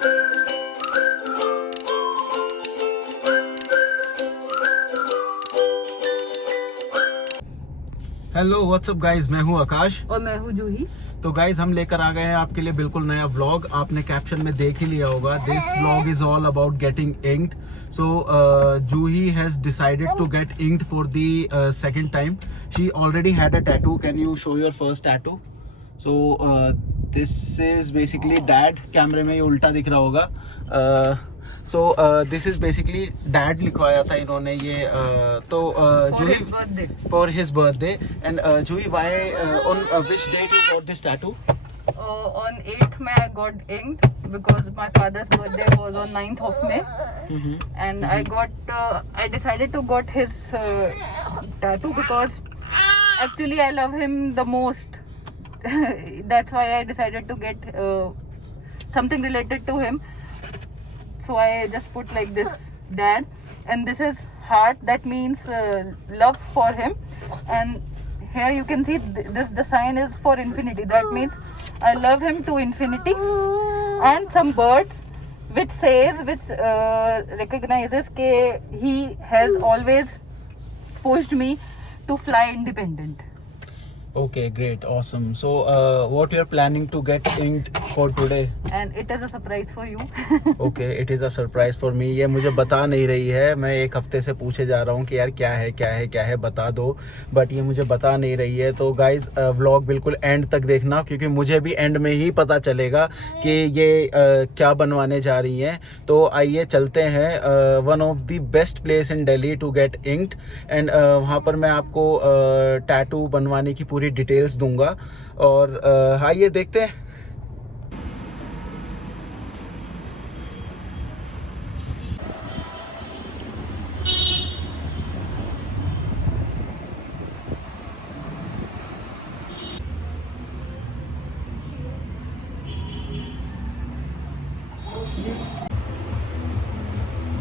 Hello what's up guys, मैं हूँ आकाश और मैं हूँ जूही। तो गाइज हम लेकर आ गए हैं आपके लिए बिल्कुल नया व्लॉग। आपने कैप्शन में देख ही लिया होगा, this vlog is all about getting inked. So Juhi has decided to get inked for the second time. She already had a tattoo. Can you show your first tattoo? So this is basically dad. कैमरे में ये उल्टा दिख रहा होगा। So this is basically dad लिखवाया था इन्होंने ये। तो Juhi for his birthday. And Juhi, why on which date you got this tattoo? On 8th May I got inked because my father's birthday was on 9th of May. And I decided to got his tattoo because actually I love him the most. That's why I decided to get something related to him. So I just put like this dad, and this is heart. That means love for him. And here you can see the sign is for infinity. That means I love him to infinity. And some birds which recognizes that he has always pushed me to fly independent. Okay, great, awesome. So what you're planning to get inked for today? And it is a surprise for you. Okay, it is a surprise for me. ये मुझे बता नहीं रही है। मैं एक हफ्ते से पूछे जा रहा हूँ कि यार क्या है क्या है क्या है, बता दो, बट ये मुझे बता नहीं रही है। तो गाइज व्लॉग बिल्कुल एंड तक देखना, क्योंकि मुझे भी एंड में ही पता चलेगा कि ये क्या बनवाने जा रही हैं। तो आइए चलते हैं one of the best place in Delhi to get inked. And वहाँ पर मैं आपको टैटू बनवाने की पूरी डिटेल्स दूंगा। और आइए देखते हैं।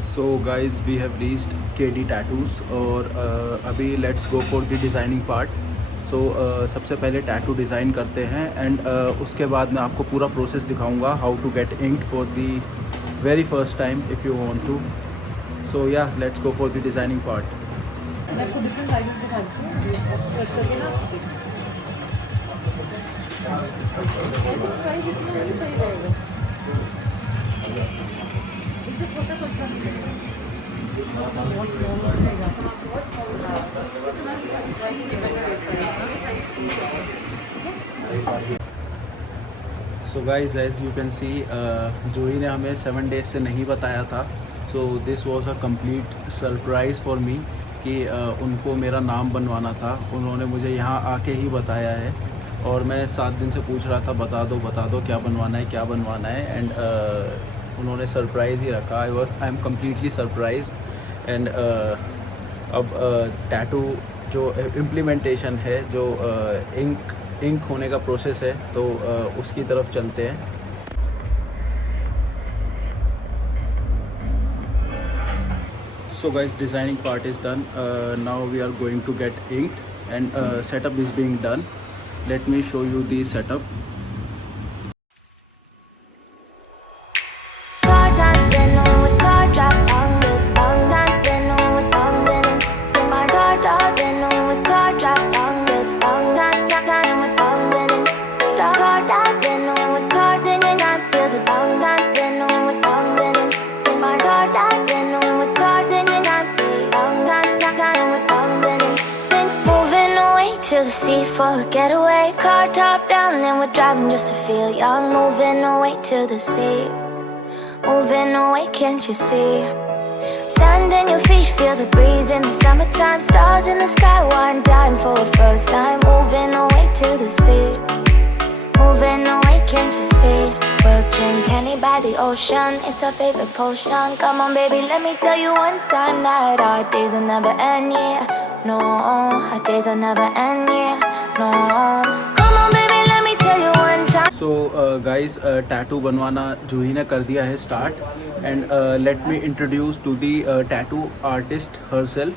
So guys we have reached KD tattoos और अभी let's go for the designing part. So सबसे पहले टैटू डिज़ाइन करते हैं एंड उसके बाद मैं आपको पूरा प्रोसेस दिखाऊंगा, how to get inked for the very first time if you want to. So yeah let's go for the designing part. मैं आपको डिफरेंट साइजेस दिखाती हूँ कट करके ना। सही रहेगा। इससे छोटा छोटा बहुत स्मॉल रहेगा। So guys as you can see, Juhi ने हमें 7 डेज से नहीं बताया था। So this was a complete surprise for me कि उनको मेरा नाम बनवाना था। उन्होंने मुझे यहाँ आके ही बताया है और मैं 7 दिन से पूछ रहा था बता दो क्या बनवाना है क्या बनवाना है। एंड उन्होंने सरप्राइज़ ही रखा। I am completely surprise. And अब टैटू जो इम्प्लीमेंटेशन है, जो इंक होने का प्रोसेस है, तो उसकी तरफ चलते हैं। So guys, designing part is done. Now we are going to get inked and setup is being done. Let me show you the setup. To the sea for a getaway, car top down and we're driving just to feel young. Moving away to the sea, moving away, can't you see? Sand in your feet, feel the breeze in the summertime. Stars in the sky, one dime for a first time. Moving away to the sea, moving away, can't you see? We'll drink honey by the ocean, it's our favorite potion. Come on baby, let me tell you one time that our days will never end, yeah. No, our days will never end, yeah. No, come on baby, let me tell you one time. So guys, tattoo बनवाना जूही ने कर दिया है start. And let me introduce to the tattoo artist herself.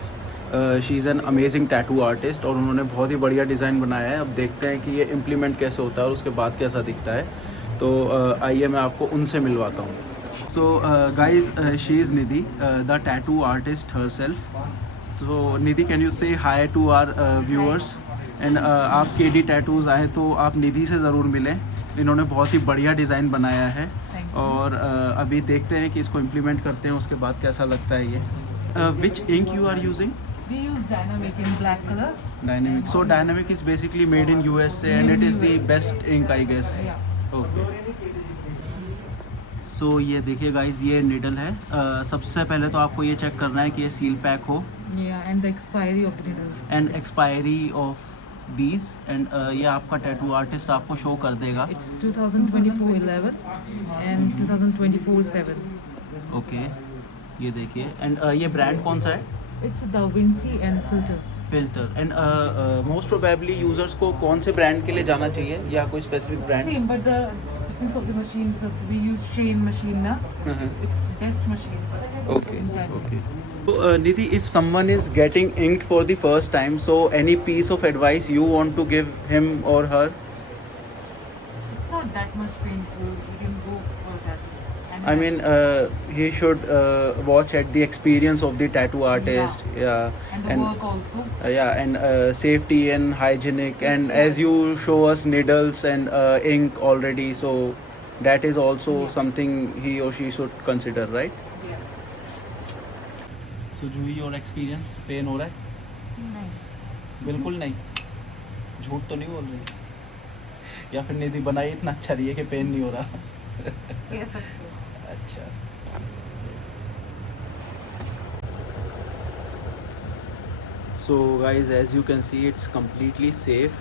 She is an amazing tattoo artist और उन्होंने बहुत ही बढ़िया design बनाया है। अब देखते हैं कि ये इम्प्लीमेंट कैसे होता है और उसके बाद कैसा दिखता है। तो आइए मैं आपको उनसे मिलवाता हूँ। So guys, she is Nidhi, the tattoo artist herself. So Nidhi, can you say hi to our viewers? And आप KD Tattoos आए तो आप निधि से ज़रूर मिलें, इन्होंने बहुत ही बढ़िया डिज़ाइन बनाया है और अभी देखते हैं कि इसको इम्प्लीमेंट करते हैं, उसके बाद कैसा लगता है ये। Which ink you are using? We use Dynamic in black color. Dynamic. So Dynamic is basically made in USA and it is the best ink, I guess. Yeah. Okay. So ये देखिए गाइज, ये needle है। सबसे पहले तो आपको ये check करना है कि ये सील पैक हो Yeah, and the expiry of the needle. And expiry of these and ये आपका टैटू आर्टिस्ट आपको शो कर देगा। It's 2024-11 and 2024-7. ओके, ये देखिए। एंड ये ब्रांड कौन सा है? It's Da Vinci and Filter. Filter. And most probably users को कौन से ब्रांड के लिए जाना चाहिए या कोई specific brand? Same, but the difference of the machine, because we use Shane machine now. It's best machine. Okay, in that. okay. So, Nidhi, if someone is getting inked for the first time, so any piece of advice you want to give him or her? It's not that much painful. You can go for that. And I mean, he should watch at the experience of the tattoo artist, yeah, and the work also. yeah, and safety and hygienic, and as you show us needles and ink already, so that is also something he or she should consider, right? Yes. So, Juhi, your experience, pain हो रहा है? नहीं. बिल्कुल नहीं, झूठ तो नहीं बोल रही, या फिर निधि बनाई इतना अच्छा रही है कि पेन नहीं हो रहा? Yes, of course. अच्छा। So guys, as you can see, it's completely safe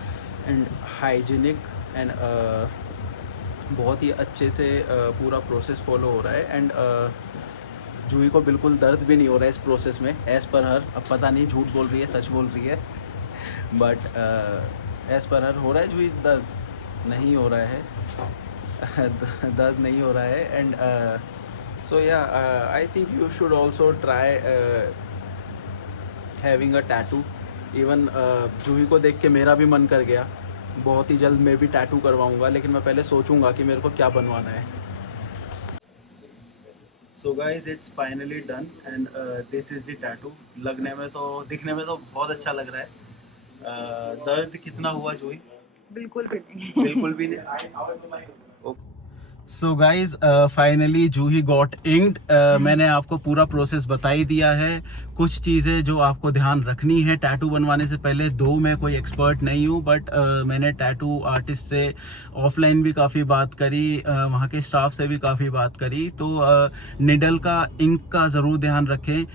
and hygienic and बहुत ही अच्छे से पूरा प्रोसेस फॉलो हो रहा है एंड जूही को बिल्कुल दर्द भी नहीं हो रहा है इस प्रोसेस में, एज़ पर हर। अब पता नहीं झूठ बोल रही है सच बोल रही है, बट एज़ पर हर हो रहा है जूही, दर्द नहीं हो रहा है। दर्द नहीं हो रहा है and so yeah I think you should also try having a tattoo. Even Juhi को देख के मेरा भी मन कर गया, बहुत ही जल्द मैं भी टैटू करवाऊँगा, लेकिन मैं पहले सोचूंगा कि मेरे को क्या बनवाना है। So guys, it's finally done and this is the tattoo. लगने में तो, दिखने में तो बहुत अच्छा लग रहा है। दर्द कितना हुआ जूही? बिल्कुल भी नहीं। बिल्कुल भी नहीं। सो गाइज, फाइनली जूही गॉट इंक्ड। मैंने आपको पूरा प्रोसेस बता ही दिया है। कुछ चीज़ें जो आपको ध्यान रखनी है टैटू बनवाने से पहले, दो मैं कोई एक्सपर्ट नहीं हूँ, बट मैंने टैटू आर्टिस्ट से ऑफलाइन भी काफ़ी बात करी, वहाँ के स्टाफ से भी काफ़ी बात करी। तो निडल का, इंक का ज़रूर ध्यान रखें,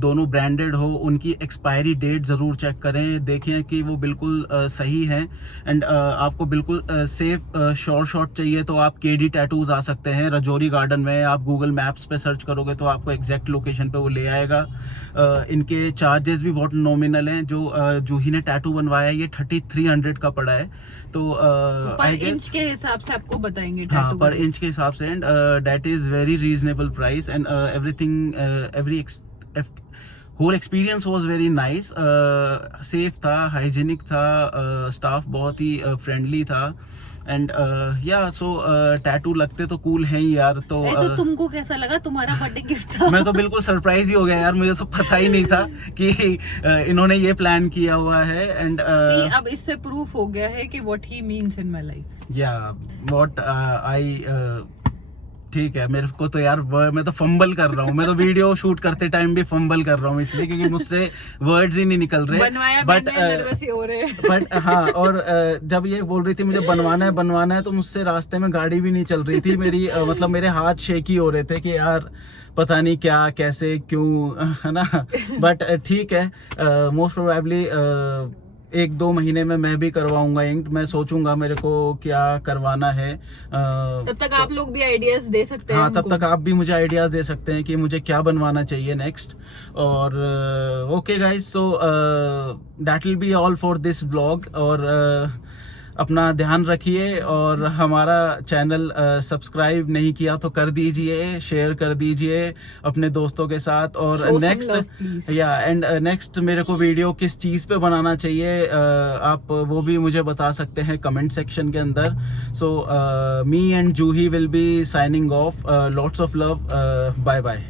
दोनों ब्रांडेड हो, उनकी एक्सपायरी डेट ज़रूर चेक करें, देखें कि वो बिल्कुल सही है। एंड आपको बिल्कुल सेफ शॉर्ट शॉट चाहिए तो आप KD टैटूज आ सकते हैं रजौरी गार्डन में। आप गूगल मैप्स पे सर्च करोगे तो आपको एग्जैक्ट लोकेशन पे वो ले आएगा। इनके चार्जेस भी बहुत नॉमिनल हैं। जो जूही ने टैटू बनवाया है ये 3300 का पड़ा है। तो पर इंच के हिसाब से आपको बताएंगे। हाँ, पर इंच के हिसाब से, and that is very reasonable price and everything, every whole experience was very nice. Safe था, हाइजीनिक था, स्टाफ बहुत ही फ्रेंडली था एंड या सो टैटू लगते तो कूल हैं ही यार। तो तुमको कैसा लगा? तुम्हारा बर्थडे गिफ्ट था। मैं तो बिल्कुल सरप्राइज ही हो गया यार, मुझे तो पता ही नहीं था कि इन्होंने ये प्लान किया हुआ है। एंड अब इससे प्रूफ हो गया है कि what he means in my life. या व्हाट आई, ठीक है, मेरे को तो यार मैं तो फंबल कर रहा हूँ, मैं तो वीडियो शूट करते टाइम भी फंबल कर रहा हूँ इसलिए क्योंकि मुझसे वर्ड्स ही नहीं निकल रहे। बट हाँ, और जब ये बोल रही थी मुझे बनवाना है तो मुझसे रास्ते में गाड़ी भी नहीं चल रही थी मेरी, मतलब मेरे हाथ शेकी हो रहे थे कि यार पता नहीं क्या, कैसे, क्यों, है ना। बट ठीक है, मोस्ट प्रोबेबली 1-2 महीने में मैं भी करवाऊंगा इंक। मैं सोचूंगा मेरे को क्या करवाना है। तब तक आप लोग भी आइडियाज दे सकते हैं। हाँ, तब तक आप भी मुझे आइडियाज दे सकते हैं कि मुझे क्या बनवाना चाहिए नेक्स्ट। और okay guys, so that will be all for this vlog. और अपना ध्यान रखिए और हमारा चैनल सब्सक्राइब नहीं किया तो कर दीजिए, शेयर कर दीजिए अपने दोस्तों के साथ। और Show some next love, please. Next मेरे को वीडियो किस चीज़ पे बनाना चाहिए आप वो भी मुझे बता सकते हैं कमेंट सेक्शन के अंदर। So me and Juhi will be signing off. Lots of love, bye bye.